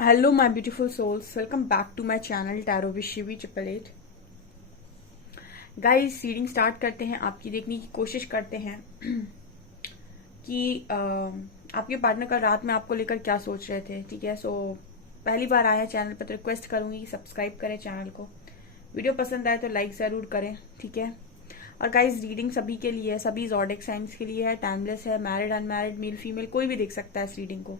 Hello, my beautiful souls. Welcome back to my channel Tarot with Shivi 888. Guys reading start करते हैं। आपकी देखने की कोशिश करते हैं कि आपके पार्टनर कल रात में आपको लेकर क्या सोच रहे थे। ठीक है, सो पहली बार आया चैनल पर तो रिक्वेस्ट करूंगी कि सब्सक्राइब करें चैनल को। वीडियो पसंद आए तो लाइक जरूर करें। ठीक है, और गाइस रीडिंग सभी के लिए है, सभी ज़ोडिएक साइंस के लिए है, टाइमलेस है, मैरिड अनमैरिड मेल फीमेल कोई भी देख सकता है इस रीडिंग को।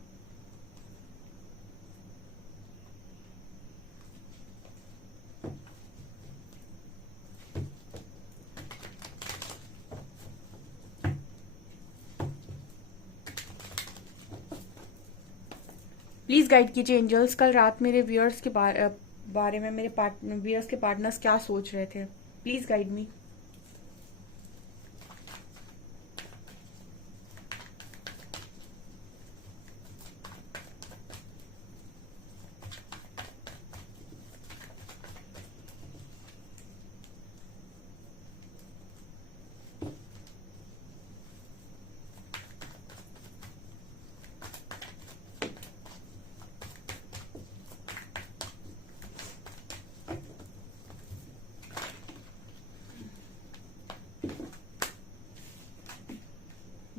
प्लीज गाइड कीजिए एंजल्स, कल रात मेरे व्यूअर्स के बारे में मेरे व्यूअर्स के पार्टनर्स क्या सोच रहे थे। Please guide me.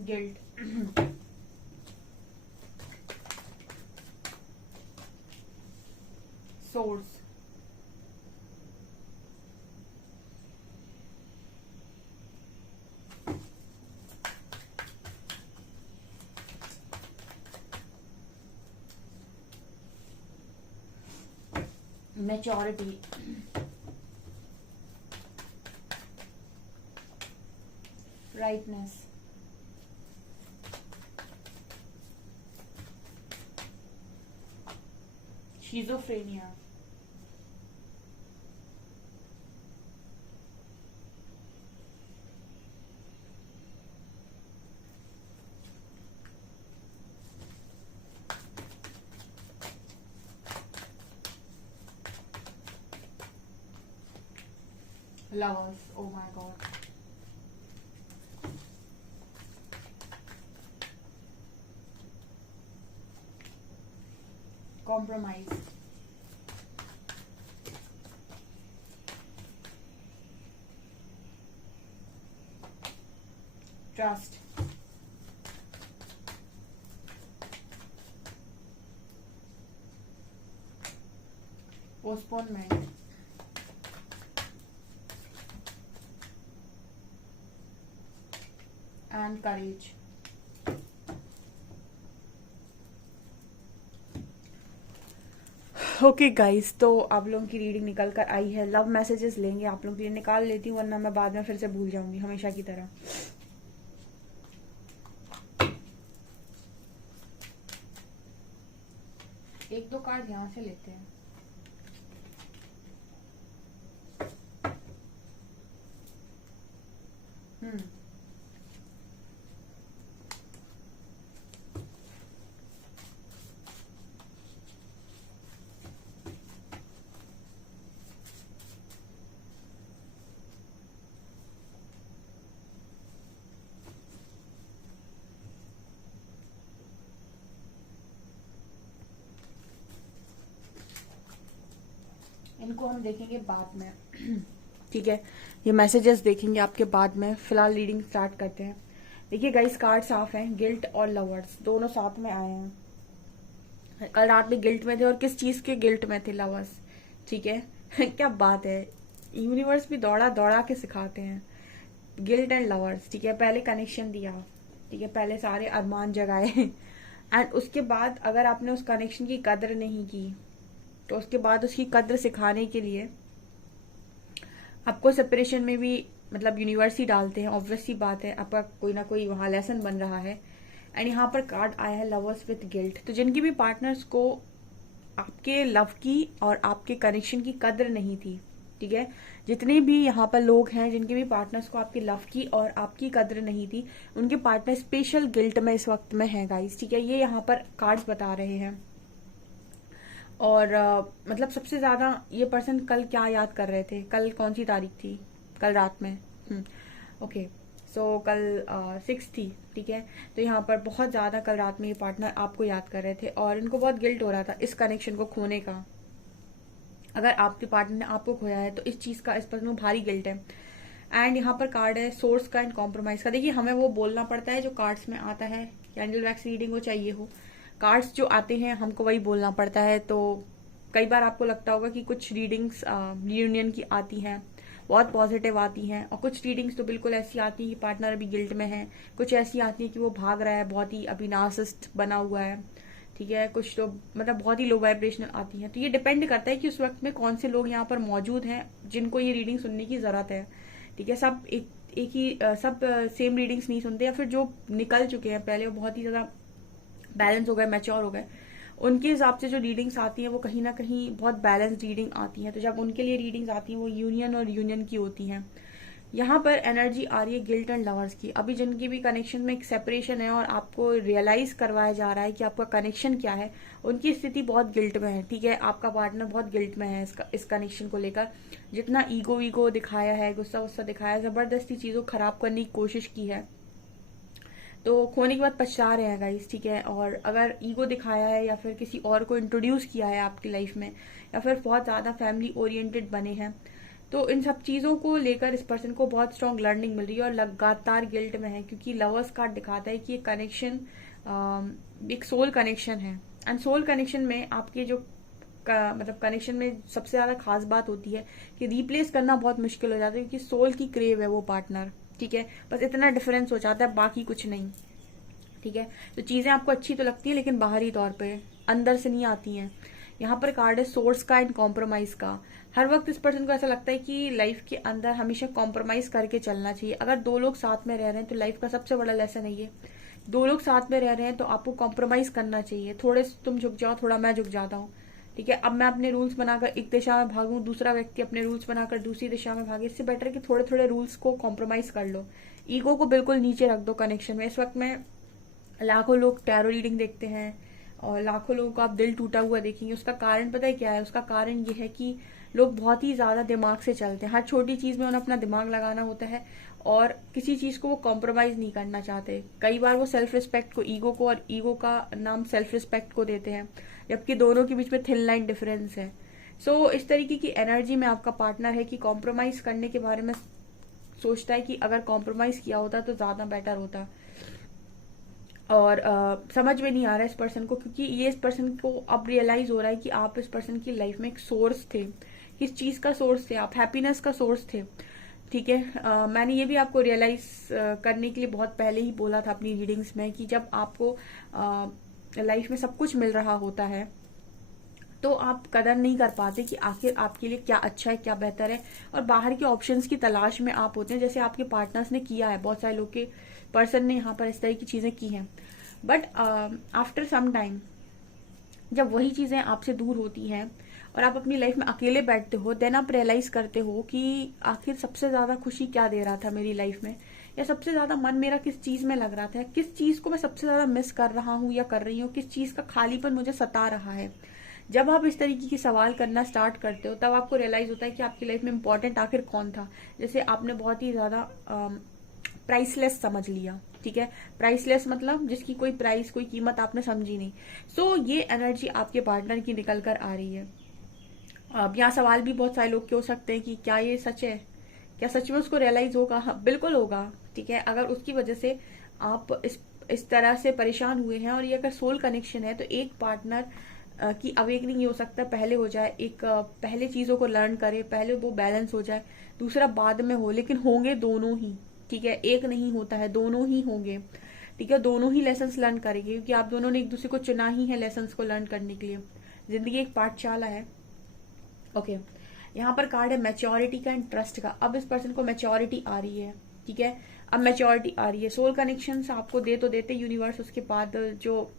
Guilt, source, maturity, rightness, schizophrenia, lovers, oh my god, compromise, trust, postponement, and courage। Okay guys, तो आप लोगों की रीडिंग निकल कर आई है। लव मैसेजेस लेंगे आप लोगों के लिए, निकाल लेती हूँ वरना मैं बाद में फिर से भूल जाऊंगी हमेशा की तरह। एक दो कार्ड यहाँ से लेते हैं। इनको हम देखेंगे बाद में। ठीक है, ये मैसेजेस देखेंगे आपके बाद में। फिलहाल रीडिंग स्टार्ट करते हैं। देखिए गाइस, कार्ड साफ हैं, गिल्ट और लवर्स दोनों साथ में आए हैं। कल रात में गिल्ट में थे, और किस चीज के गिल्ट में थे? लवर्स। ठीक है क्या बात है, यूनिवर्स भी दौड़ा दौड़ा के सिखाते हैं। गिल्ट एंड लवर्स, ठीक है, पहले कनेक्शन दिया, ठीक है, पहले सारे अरमान जगाए एंड उसके बाद अगर आपने उस कनेक्शन की कदर नहीं की तो उसके बाद उसकी कद्र सिखाने के लिए आपको सेपरेशन में भी मतलब यूनिवर्स ही डालते हैं। ऑब्वियस सी बात है, आपका कोई ना कोई वहां लेसन बन रहा है। एंड यहाँ पर कार्ड आया है लवर्स विथ गिल्ट। तो जिनकी भी पार्टनर्स को आपके लव की और आपके कनेक्शन की कद्र नहीं थी, ठीक है, जितने भी यहाँ पर लोग हैं जिनके भी पार्टनर्स को आपकी लव की और आपकी कद्र नहीं थी, उनके पार्टनर स्पेशल गिल्ट में इस वक्त में है गाइस। ठीक है, ये यहाँ पर कार्ड्स बता रहे हैं। और मतलब सबसे ज्यादा ये पर्सन कल क्या याद कर रहे थे, कल कौन सी तारीख थी, कल रात में। ओके, सो कल 6 थी, ठीक है। तो यहाँ पर बहुत ज्यादा कल रात में ये पार्टनर आपको याद कर रहे थे और इनको बहुत गिल्ट हो रहा था इस कनेक्शन को खोने का। अगर आपके पार्टनर ने आपको खोया है तो इस चीज का इस पर्सन को भारी गिल्ट है। एंड यहाँ पर कार्ड है सोर्स का एंड कॉम्प्रोमाइज का। देखिए हमें वो बोलना पड़ता है जो कार्ड्स में आता है, कैंडल वैक्स रीडिंग वो चाहिए हो, कार्ड्स जो आते हैं हमको वही बोलना पड़ता है। तो कई बार आपको लगता होगा कि कुछ रीडिंग्स रियूनियन की आती हैं, बहुत पॉजिटिव आती हैं, और कुछ रीडिंग्स तो बिल्कुल ऐसी आती है कि पार्टनर अभी गिल्ट में है, कुछ ऐसी आती है कि वो भाग रहा है, बहुत ही अभी नार्सिसिस्ट बना हुआ है, ठीक है। कुछ तो मतलब बहुत ही लो वाइब्रेशनल आती हैं। तो ये डिपेंड करता है कि उस वक्त में कौन से लोग यहाँ पर मौजूद हैं जिनको ये रीडिंग सुनने की जरूरत है, ठीक है। सब एक ही सब सेम रीडिंग्स नहीं सुनते, या फिर जो निकल चुके हैं पहले वो बहुत ही ज्यादा बैलेंस हो गए, मैच्योर हो गए, उनके हिसाब से जो रीडिंग्स आती हैं वो कहीं ना कहीं बहुत बैलेंस रीडिंग आती हैं। तो जब उनके लिए रीडिंग्स आती हैं वो यूनियन और यूनियन की होती हैं। यहाँ पर एनर्जी आ रही है गिल्ट एंड लवर्स की। अभी जिनकी भी कनेक्शन में एक सेपरेशन है और आपको रियलाइज करवाया जा रहा है कि आपका कनेक्शन क्या है, उनकी स्थिति बहुत गिल्ट में है, ठीक है। आपका पार्टनर बहुत गिल्ट में है इस कनेक्शन को लेकर। जितना ईगो दिखाया है, गुस्सा वुस्सा दिखाया, जबरदस्ती चीजों खराब करने की कोशिश की है, तो खोने के बाद पछता रहे हैं गाइस, ठीक है। और अगर ईगो दिखाया है या फिर किसी और को इंट्रोड्यूस किया है आपकी लाइफ में, या फिर बहुत ज्यादा फैमिली ओरिएंटेड बने हैं, तो इन सब चीजों को लेकर इस पर्सन को बहुत स्ट्रांग लर्निंग मिल रही है और लगातार गिल्ट में है, क्योंकि लवर्स कार्ड दिखाता है कि ये कनेक्शन एक सोल कनेक्शन है। एंड सोल कनेक्शन में आपके जो मतलब कनेक्शन में सबसे ज्यादा खास बात होती है कि रिप्लेस करना बहुत मुश्किल हो जाता है, क्योंकि सोल की क्रेव है वो पार्टनर, ठीक है। बस इतना डिफरेंस हो जाता है, बाकी कुछ नहीं, ठीक है। तो चीजें आपको अच्छी तो लगती है लेकिन बाहरी तौर पे, अंदर से नहीं आती हैं। यहाँ पर कार्ड है सोर्स का एंड कॉम्प्रोमाइज का। हर वक्त इस पर्सन को ऐसा लगता है कि लाइफ के अंदर हमेशा कॉम्प्रोमाइज करके चलना चाहिए। अगर दो लोग साथ में रह रहे हैं तो लाइफ का सबसे बड़ा लेसन है ये, दो लोग साथ में रह रहे हैं तो आपको कॉम्प्रोमाइज करना चाहिए। थोड़े तुम झुक जाओ, थोड़ा मैं झुक जाता हूँ, ठीक है। अब मैं अपने रूल्स बनाकर एक दिशा में भागूं, दूसरा व्यक्ति अपने रूल्स बनाकर दूसरी दिशा में भागे, इससे बेटर है कि थोड़े थोड़े रूल्स को कॉम्प्रोमाइज कर लो, ईगो को बिल्कुल नीचे रख दो कनेक्शन में। इस वक्त में लाखों लोग टैरो रीडिंग देखते हैं और लाखों लोगों का आप दिल टूटा हुआ देखेंगे। उसका कारण पता है क्या है? उसका कारण ये है कि लोग बहुत ही ज्यादा दिमाग से चलते हैं, हर छोटी चीज में उन्हें अपना दिमाग लगाना होता है और किसी चीज को वो कॉम्प्रोमाइज नहीं करना चाहते। कई बार वो सेल्फ रिस्पेक्ट को ईगो को और ईगो का नाम सेल्फ रिस्पेक्ट को देते हैं, जबकि दोनों के बीच में थिन लाइन डिफरेंस है। सो इस तरीके की एनर्जी में आपका पार्टनर है कि कॉम्प्रोमाइज करने के बारे में सोचता है कि अगर कॉम्प्रोमाइज किया होता तो ज्यादा बेटर होता, और समझ में नहीं आ रहा है इस पर्सन को, क्योंकि ये इस पर्सन को अब रियलाइज हो रहा है कि आप इस पर्सन की लाइफ में एक सोर्स थे। किस चीज का सोर्स थे आप? हैप्पीनेस का सोर्स थे, ठीक है। मैंने ये भी आपको रियलाइज करने के लिए बहुत पहले ही बोला था अपनी रीडिंग्स में कि जब आपको लाइफ में सब कुछ मिल रहा होता है तो आप कदर नहीं कर पाते कि आखिर आपके लिए क्या अच्छा है, क्या बेहतर है, और बाहर के ऑप्शंस की तलाश में आप होते हैं, जैसे आपके पार्टनर्स ने किया है। बहुत सारे लोग के पर्सन ने यहाँ पर इस तरह की चीजें की हैं। बट आफ्टर सम टाइम जब वही चीजें आपसे दूर होती हैं और आप अपनी लाइफ में अकेले बैठते हो, देन आप रियलाइज करते हो कि आखिर सबसे ज्यादा खुशी क्या दे रहा था मेरी लाइफ में, या सबसे ज्यादा मन मेरा किस चीज में लग रहा था, किस चीज को मैं सबसे ज्यादा मिस कर रहा हूँ या कर रही हूँ, किस चीज का खालीपन मुझे सता रहा है। जब आप इस तरीके की सवाल करना स्टार्ट करते हो तब आपको रियलाइज होता है कि आपकी लाइफ में इंपॉर्टेंट आखिर कौन था। जैसे आपने बहुत ही ज्यादा प्राइसलेस समझ लिया, ठीक है। प्राइसलेस मतलब जिसकी कोई प्राइस, कोई कीमत आपने समझी नहीं। सो ये एनर्जी आपके पार्टनर की निकल कर आ रही है। अब यहाँ सवाल भी बहुत सारे लोग के हो सकते हैं कि क्या ये सच है, क्या सच में उसको रियलाइज होगा? हाँ, बिल्कुल होगा, ठीक है। अगर उसकी वजह से आप इस तरह से परेशान हुए हैं, और ये अगर सोल कनेक्शन है तो एक पार्टनर की अवेकनिंग ये हो सकता है पहले हो जाए, एक पहले चीजों को लर्न करे, पहले वो बैलेंस हो जाए, दूसरा बाद में हो, लेकिन होंगे दोनों ही, ठीक है। एक नहीं होता है, दोनों ही होंगे, ठीक है। दोनों ही लेसन्स लर्न करेंगे, क्योंकि आप दोनों ने एक दूसरे को चुना ही है लेसन्स को लर्न करने के लिए। जिंदगी एक पाठशाला है, ओके। यहाँ पर कार्ड है मैच्योरिटी का एंड ट्रस्ट का। अब इस पर्सन को मैच्योरिटी आ रही है, ठीक है। अब मैच्योरिटी आ रही है। सोल कनेक्शन आपको दे तो देते यूनिवर्स, उसके बाद जो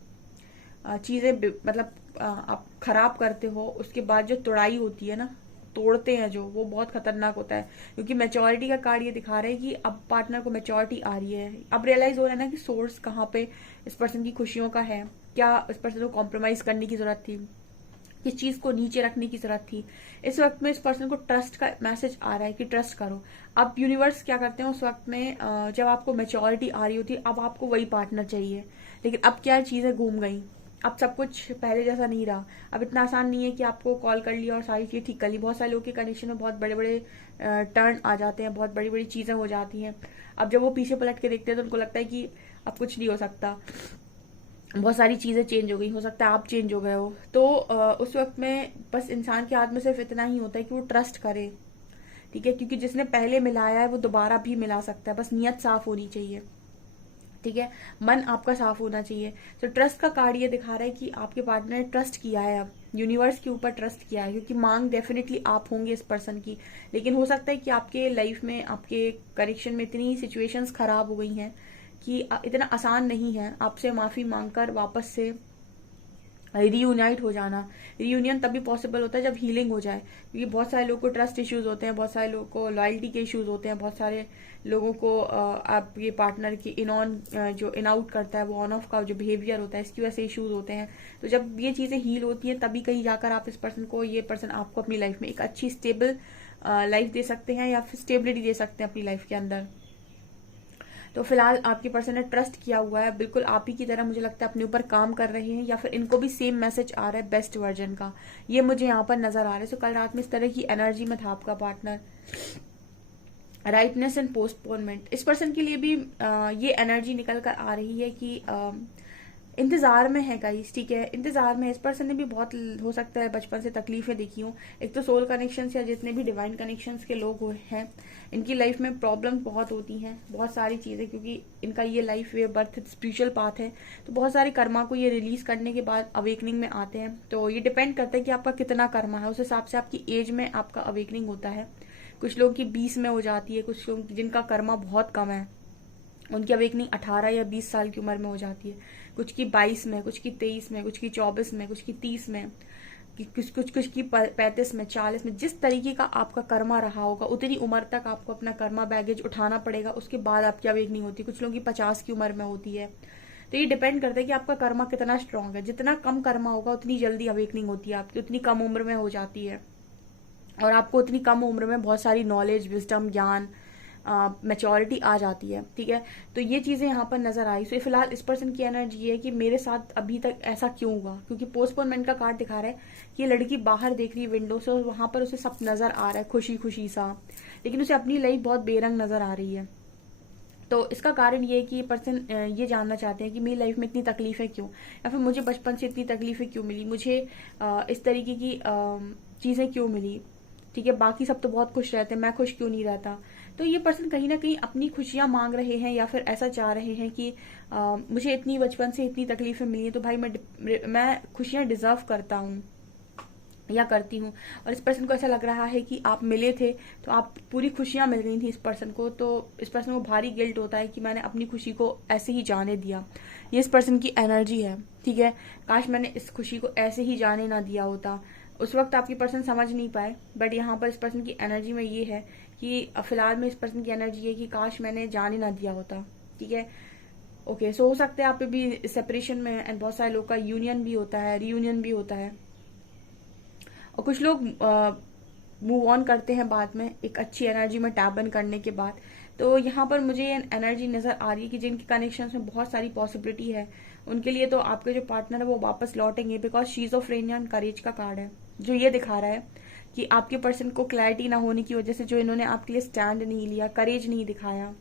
चीजें मतलब आप खराब करते हो, उसके बाद जो तोड़ाई होती है ना, तोड़ते हैं जो, वो बहुत खतरनाक होता है। क्योंकि मैच्योरिटी का कार्ड ये दिखा रहा है कि अब पार्टनर को मैच्योरिटी आ रही है, अब रियलाइज हो रहा है ना कि सोर्स कहाँ पे इस पर्सन की खुशियों का है, क्या इस पर्सन को कॉम्प्रोमाइज करने की जरूरत थी। किस चीज को नीचे रखने की जरूरत थी। इस वक्त में इस पर्सन को ट्रस्ट का मैसेज आ रहा है कि ट्रस्ट करो। अब यूनिवर्स क्या करते हैं उस वक्त में, जब आपको मैच्योरिटी आ रही होती है, अब आपको वही पार्टनर चाहिए। लेकिन अब क्या चीजें घूम गई, अब सब कुछ पहले जैसा नहीं रहा। अब इतना आसान नहीं है कि आपको कॉल कर लिया और सारी चीजें ठीक कर ली। बहुत सारे लोगों के कनेक्शन में बहुत बड़े बड़े टर्न आ जाते हैं, बहुत बड़ी बड़ी चीजें हो जाती हैं। अब जब वो पीछे पलट के देखते हैं तो उनको लगता है कि अब कुछ नहीं हो सकता, बहुत सारी चीजें चेंज हो गई, हो सकता है आप चेंज हो गए हो। तो उस वक्त में बस इंसान के हाथ में सिर्फ इतना ही होता है कि वो ट्रस्ट करे, ठीक है, क्योंकि जिसने पहले मिलाया है वो दोबारा भी मिला सकता है, बस नियत साफ होनी चाहिए, ठीक है, मन आपका साफ होना चाहिए। तो ट्रस्ट का कार्ड ये दिखा रहा है कि आपके पार्टनर ने ट्रस्ट किया है, अब यूनिवर्स के ऊपर ट्रस्ट किया है, क्योंकि मांग डेफिनेटली आप होंगे इस पर्सन की। लेकिन हो सकता है कि आपके लाइफ में, आपके कनेक्शन में इतनी सिचुएशंस खराब हो गई हैं कि इतना आसान नहीं है आपसे माफी मांगकर वापस से रीयूनाइट हो जाना। रीयूनियन तभी पॉसिबल होता है जब हीलिंग हो जाए, क्योंकि बहुत सारे लोगों को ट्रस्ट इश्यूज होते हैं, बहुत सारे लोगों को लॉयल्टी के इश्यूज होते हैं, बहुत सारे लोगों को आपके पार्टनर की इन ऑन जो इन आउट करता है, वो ऑन ऑफ का जो बिहेवियर होता है, इसकी वजह से इश्यूज होते हैं। तो जब ये चीजें हील होती हैं तभी कहीं जाकर आप इस पर्सन को, ये पर्सन आपको अपनी लाइफ में एक अच्छी स्टेबल लाइफ दे सकते हैं, या फिर स्टेबिलिटी दे सकते हैं अपनी लाइफ के अंदर। तो फिलहाल आपके पर्सन ने ट्रस्ट किया हुआ है, बिल्कुल आप ही की तरह मुझे लगता है अपने ऊपर काम कर रहे हैं, या फिर इनको भी सेम मैसेज आ रहा है बेस्ट वर्जन का, ये मुझे यहाँ पर नजर आ रहा है। सो कल रात में इस तरह की एनर्जी में था आपका पार्टनर। राइटनेस एंड पोस्टपोनमेंट, इस पर्सन के लिए भी ये एनर्जी निकल कर आ रही है कि इंतजार में है गाइस, ठीक है, इंतजार में है। इस पर्सन ने भी बहुत हो सकता है बचपन से तकलीफें देखी हूँ। एक तो सोल कनेक्शंस या जितने भी डिवाइन कनेक्शंस के लोग हैं, इनकी लाइफ में प्रॉब्लम्स बहुत होती हैं, बहुत सारी चीजें, क्योंकि इनका ये लाइफ वे बर्थ स्पिरिचुअल पाथ है। तो बहुत सारे कर्मा को ये रिलीज करने के बाद अवेकनिंग में आते हैं। तो ये डिपेंड करता है कि आपका कितना कर्मा है, उस हिसाब से आपकी एज में आपका अवेकनिंग होता है। कुछ लोगों की 20 में हो जाती है, कुछ लोग जिनका कर्मा बहुत कम है उनकी अवेकनिंग 18 या 20 साल की उम्र में हो जाती है, कुछ की 22 में, कुछ की 23 में, कुछ की 24 में, कुछ की 30 में, कुछ की 35 में, 40 में। जिस तरीके का आपका कर्मा रहा होगा उतनी उम्र तक आपको अपना कर्मा बैगेज उठाना पड़ेगा, उसके बाद आपकी अवेकनिंग होती है। कुछ लोगों की 50 की उम्र में होती है। तो ये डिपेंड करता है कि आपका कर्मा कितना स्ट्रांग है। जितना कम कर्मा होगा उतनी जल्दी अवेकनिंग होती है आपकी, उतनी कम उम्र में हो जाती है, और आपको उतनी कम उम्र में बहुत सारी नॉलेज, विजडम, ज्ञान, मैच्योरिटी आ जाती है, ठीक है। तो ये चीजें यहाँ पर नजर आई। सो फिलहाल इस पर्सन की एनर्जी है कि मेरे साथ अभी तक ऐसा क्यों हुआ, क्योंकि पोस्टपोनमेंट का कार्ड दिखा रहा है कि ये लड़की बाहर देख रही है विंडो से, और वहां पर उसे सब नजर आ रहा है खुशी खुशी सा, लेकिन उसे अपनी लाइफ बहुत बेरंग नजर आ रही है। तो इसका कारण ये है कि ये पर्सन ये जानना चाहते हैं कि मेरी लाइफ में इतनी तकलीफें क्यों, या फिर मुझे बचपन से इतनी तकलीफें क्यों मिली, मुझे इस तरीके की चीजें क्यों मिली, ठीक है। बाकी सब तो बहुत खुश रहते हैं, मैं खुश क्यों नहीं रहता। तो ये पर्सन कहीं ना कहीं अपनी खुशियां मांग रहे हैं, या फिर ऐसा चाह रहे हैं कि मुझे इतनी बचपन से इतनी तकलीफें मिली है, तो भाई मैं खुशियां डिजर्व करता हूँ या करती हूँ। और इस पर्सन को ऐसा लग रहा है कि आप मिले थे तो आप पूरी खुशियां मिल गई थी इस पर्सन को, तो इस पर्सन को भारी गिल्ट होता है कि मैंने अपनी खुशी को ऐसे ही जाने दिया। ये इस पर्सन की एनर्जी है, ठीक है। काश मैंने इस खुशी को ऐसे ही जाने ना दिया होता। उस वक्त आपकी पर्सन समझ नहीं पाए, बट यहाँ पर इस पर्सन की एनर्जी में ये है कि फिलहाल में इस पर्सन की एनर्जी है कि काश मैंने जाने ना दिया होता, ठीक है। ओके, सो हो सकता है आप भी सेपरेशन में है, एंड बहुत सारे लोग का यूनियन भी होता है, रीयूनियन भी होता है, और कुछ लोग मूव ऑन करते हैं बाद में एक अच्छी एनर्जी में टैप इन करने के बाद। तो यहाँ पर मुझे एनर्जी नजर आ रही है कि जिनके कनेक्शन में बहुत सारी पॉसिबिलिटी है, उनके लिए तो आपके जो पार्टनर है वो वापस लौटेंगे, बिकॉज शीज़ोफ्रेनिया एंड करेज का कार्ड है जो ये दिखा रहा है कि आपके पर्सन को क्लैरिटी ना होने की वजह से जो इन्होंने आपके लिए स्टैंड नहीं लिया, करेज नहीं दिखाया,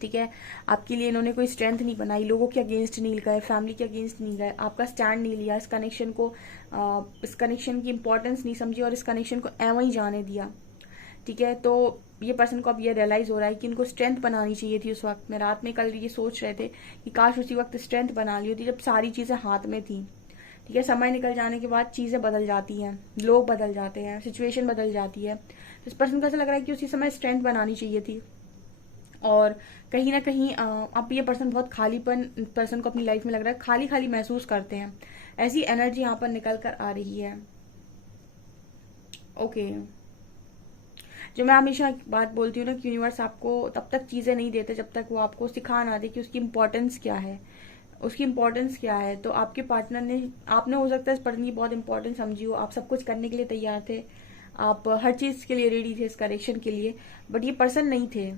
ठीक है, आपके लिए इन्होंने कोई स्ट्रेंथ नहीं बनाई, लोगों के अगेंस्ट नहीं गए, फैमिली के अगेंस्ट नहीं गए, आपका स्टैंड नहीं लिया, इस कनेक्शन को इस कनेक्शन की इंपॉर्टेंस नहीं समझी और इस कनेक्शन को एवं ही जाने दिया, ठीक है। तो ये पर्सन को अब ये रियलाइज हो रहा है कि इनको स्ट्रेंथ बनानी चाहिए थी उस वक्त में। रात में कल ये सोच रहे थे कि काश उसी वक्त स्ट्रेंथ बना ली होती जब सारी चीजें हाथ में थी, ठीक है। समय निकल जाने के बाद चीजें बदल जाती हैं, लोग बदल जाते हैं, सिचुएशन बदल जाती है। इस पर्सन को ऐसा लग रहा है कि उसी समय स्ट्रेंथ बनानी चाहिए थी, और कहीं ना कहीं अब ये पर्सन बहुत खालीपन, पर्सन को अपनी लाइफ में लग रहा है खाली खाली महसूस करते हैं, ऐसी एनर्जी यहाँ पर निकल कर आ रही है। ओके, जो मैं हमेशा बात बोलती हूँ ना कि यूनिवर्स आपको तब तक चीजें नहीं देते जब तक वो आपको सिखा ना दे कि उसकी इम्पोर्टेंस क्या है। उसकी इम्पोर्टेंस क्या है। तो आपके पार्टनर ने, आपने हो सकता है इस पर्सन की बहुत इंपॉर्टेंट समझी हो, आप सब कुछ करने के लिए तैयार थे, आप हर चीज के लिए रेडी थे इस करेक्शन के लिए, बट ये पर्सन नहीं थे।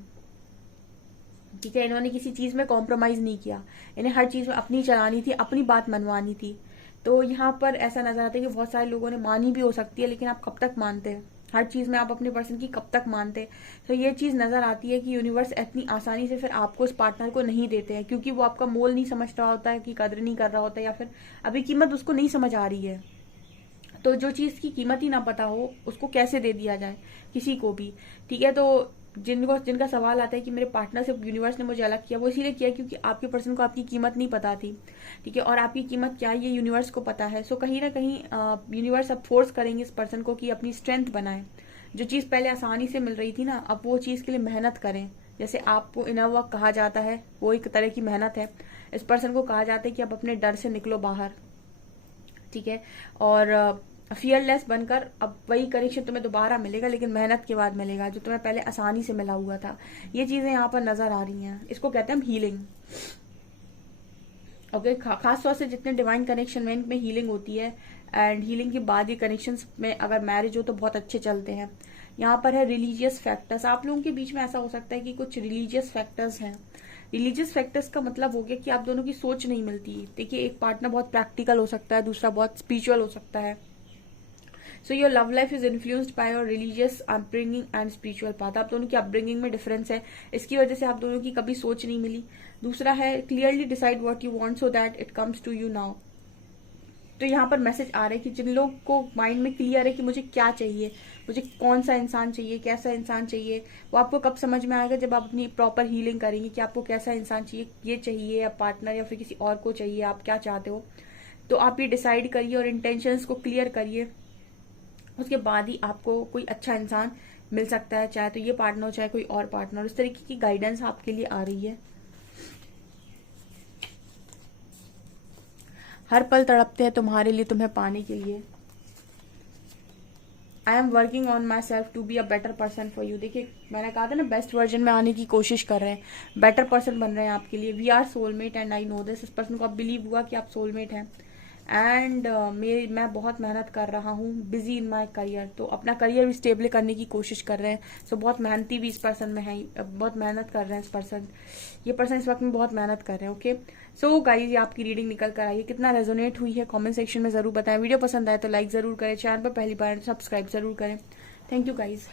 ठीक है, इन्होंने किसी चीज में कॉम्प्रोमाइज नहीं किया, इन्हें हर चीज में अपनी चलानी थी, अपनी बात मनवानी थी। तो यहाँ पर ऐसा नजर आता है कि बहुत सारे लोगों ने मानी भी हो सकती है, लेकिन आप कब तक मानते हैं हर चीज में, आप अपने पर्सन की कब तक मानते हैं। तो ये चीज नजर आती है कि यूनिवर्स इतनी आसानी से फिर आपको इस पार्टनर को नहीं देते हैं, क्योंकि वो आपका मोल नहीं समझ रहा होता है, कि कदर नहीं कर रहा होता है, या फिर अभी कीमत उसको नहीं समझ आ रही है। तो जो चीज की कीमत ही ना पता हो उसको कैसे दे दिया जाए किसी को भी। ठीक है, तो जिनका सवाल आता है कि मेरे पार्टनर से यूनिवर्स ने मुझे अलग किया, वो इसीलिए किया क्योंकि आपके पर्सन को आपकी कीमत नहीं पता थी। ठीक है, और आपकी कीमत क्या है ये यूनिवर्स को पता है। सो कहीं ना कहीं यूनिवर्स अब फोर्स करेंगे इस पर्सन को कि अपनी स्ट्रेंथ बनाए। जो चीज पहले आसानी से मिल रही थी ना, अब वो चीज के लिए मेहनत करें। जैसे आपको इनर वर्क कहा जाता है, वो एक तरह की मेहनत है। इस पर्सन को कहा जाता है कि अब अपने डर से निकलो बाहर। ठीक है, और फियरलेस बनकर अब वही कनेक्शन तुम्हें दोबारा मिलेगा, लेकिन मेहनत के बाद मिलेगा, जो तुम्हें पहले आसानी से मिला हुआ था। ये चीजें यहाँ पर नजर आ रही हैं, इसको कहते हैं हम हीलिंग। ओके, खास तौर से जितने डिवाइन कनेक्शन में इनमें हीलिंग होती है, एंड हीलिंग के बाद ये कनेक्शंस में अगर मैरिज हो तो बहुत अच्छे चलते हैं। यहाँ पर है रिलीजियस फैक्टर्स। आप लोगों के बीच में ऐसा हो सकता है कि कुछ रिलीजियस फैक्टर्स हैं। रिलीजियस फैक्टर्स का मतलब हो गया कि आप दोनों की सोच नहीं मिलती। देखिए, एक पार्टनर बहुत प्रैक्टिकल हो सकता है, दूसरा बहुत स्पिरिचुअल हो सकता है। So your love life is influenced by your religious upbringing and spiritual path. आप दोनों की अपब्रिंगिंग में डिफरेंस है, इसकी वजह से आप दोनों की कभी सोच नहीं मिली। दूसरा है clearly decide what you want so that it comes to you now. तो यहाँ पर मैसेज आ रहा है कि जिन लोग को माइंड में क्लियर है कि मुझे क्या चाहिए, मुझे कौन सा इंसान चाहिए, कैसा इंसान चाहिए, वो आपको कब समझ में आएगा, जब आप अपनी प्रॉपर हीलिंग करेंगे कि आपको कैसा इंसान चाहिए, ये चाहिए या पार्टनर या फिर किसी और को चाहिए, आप क्या चाहते हो। तो आप ये डिसाइड करिए और इंटेंशंस को क्लियर करिए, उसके बाद ही आपको कोई अच्छा इंसान मिल सकता है, चाहे तो ये पार्टनर हो चाहे कोई और पार्टनर। इस तरीके की गाइडेंस आपके लिए आ रही है। हर पल तड़पते हैं तुम्हारे लिए, तुम्हें पाने के लिए। I am working on myself to be a better person for you. देखिए, मैंने कहा था ना, बेस्ट वर्जन में आने की कोशिश कर रहे हैं, बेटर पर्सन बन रहे हैं आपके लिए। We are soulmate and I know this. इस पर्सन को अब बिलीव हुआ कि आप सोलमेट हैं। एंड मैं बहुत मेहनत कर रहा हूँ, बिजी इन माई करियर। तो अपना करियर भी स्टेबल करने की कोशिश कर रहे हैं। सो बहुत मेहनती भी इस पर्सन में है, बहुत मेहनत कर रहे हैं इस पर्सन। ये पर्सन इस वक्त में बहुत मेहनत कर रहे हैं। ओके, सो गाइस, ये आपकी रीडिंग निकल कर आई है। कितना रेजोनेट हुई है कमेंट सेक्शन में जरूर बताएं। वीडियो पसंद आए तो लाइक जरूर करें, चैनल पर पहली बार सब्सक्राइब जरूर करें। Thank you guys.